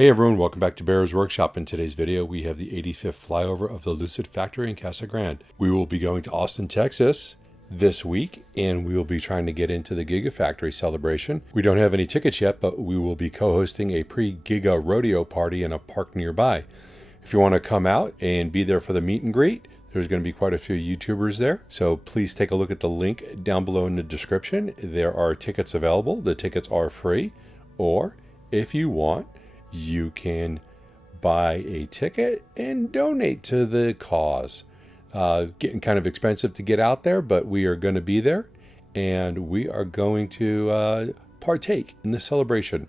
Hey everyone, welcome back to Bear's Workshop. In today's video, we have the 85th flyover of the Lucid factory in Casa Grande. We will be going to Austin, Texas this week, and we will be trying to get into the Gigafactory celebration. We don't have any tickets yet, but we will be co-hosting a pre-Giga rodeo party in a park nearby. If you want to come out and be there for the meet and greet, there's going to be quite a few YouTubers there. So please take a look at the link down below in the description. There are tickets available. The tickets are free, or if you want, you can buy a ticket and donate to the cause. Getting kind of expensive to get out there, but we are going to be there and we are going to partake in the celebration.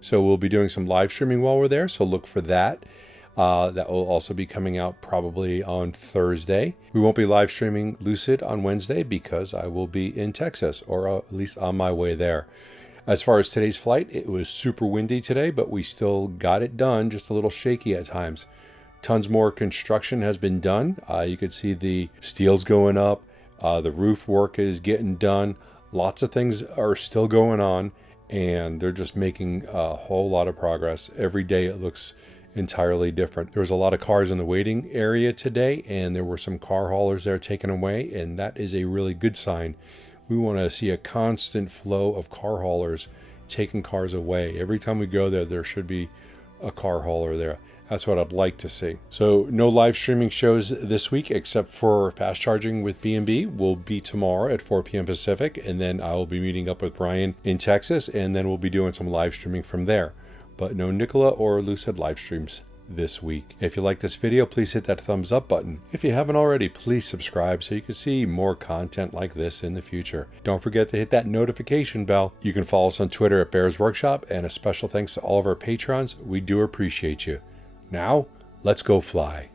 So we'll be doing some live streaming while we're there, so look for that. That will also be coming out probably on Thursday. We won't be live streaming Lucid on Wednesday because I will be in Texas, or at least on my way there. As far as today's flight, it was super windy today, but we still got it done, just a little shaky at times. Tons more construction has been done. You can see the steel's going up, the roof work is getting done. Lots of things are still going on, and they're just making a whole lot of progress. Every day it looks entirely different. There was a lot of cars in the waiting area today, and there were some car haulers there taken away, and that is a really good sign. We want to see a constant flow of car haulers taking cars away. Every time we go there, there should be a car hauler there. That's what I'd like to see. So no live streaming shows this week except for fast charging with B&B will be tomorrow at 4 p.m. Pacific. And then I will be meeting up with Brian in Texas, and then we'll be doing some live streaming from there. But no Nicola or Lucid live streams this week. If you like this video, please hit that thumbs up button. If you haven't already, please subscribe so you can see more content like this in the future. Don't forget to hit that notification bell. You can follow us on Twitter at Bear's Workshop, and a special thanks to all of our patrons. We do appreciate you. Now, let's go fly.